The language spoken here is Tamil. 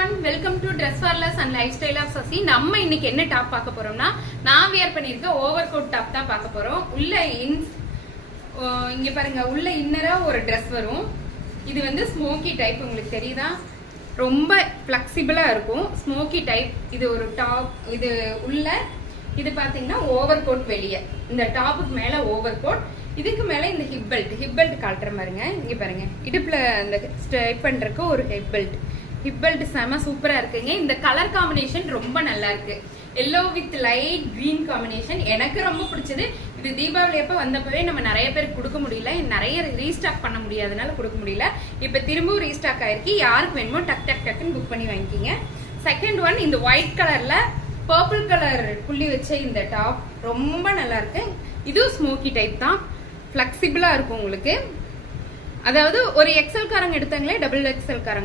everyone, welcome to Dress for Less and Lifestyle of Sasi. நம்ம இன்னைக்கு என்ன டாப் பார்க்க போறோம்னா நான் வியர் பண்ணிருக்க ஓவர் கோட் டாப் தான் பார்க்க போறோம். உள்ள இங்க பாருங்க, உள்ள இன்னரா ஒரு Dress வரும். இது வந்து ஸ்மோக்கி டைப், உங்களுக்கு தெரியுதா? ரொம்ப ஃபிளெக்சிபிளா இருக்கும். Smoky type. இது ஒரு டாப். இது உள்ள இது பாத்தீங்கன்னா ஓவர் கோட். வெளியே இந்த டாப்புக்கு மேல ஓவர் கோட், இதுக்கு மேல இந்த ஹிப் பெல்ட் காட்டுற மாதிரிங்க. இங்க பாருங்க, இடுப்புல அந்த ஸ்ட்ரைப் பண்றதுக்கு ஒரு ஹிப் பெல்ட் செம சூப்பரா இருக்குங்க. இந்த கலர் காம்பினேஷன் ரொம்ப நல்லா இருக்கு. Yellow with light green combination எனக்கு ரொம்ப பிடிச்சது. இது தீபாவளி அப்ப வந்தப்பவே நம்ம நிறைய பேருக்கு கொடுக்க முடியல, நிறைய ரீஸ்டாக் பண்ண முடியாதனால கொடுக்க முடியல. இப்ப திரும்பவும் ரீஸ்டாக் ஆயிருக்கு. யாருக்கு வேணுமோ டக்குன்னு புக் பண்ணி வாங்கிக்கிங்க. செகண்ட் ஒன், இந்த ஒயிட் கலர்ல பர்பிள் கலர் புள்ளி வச்ச இந்த டாப் ரொம்ப நல்லா இருக்கு. இதுவும் ஸ்மோக்கி டைப் தான், ஃபிளெக்சிபிளா இருக்கும் உங்களுக்கு. அதாவது ஒரு எக்ஸல் காரங்க எடுத்தாங்களே, டபுள் எக்ஸல் காரங்க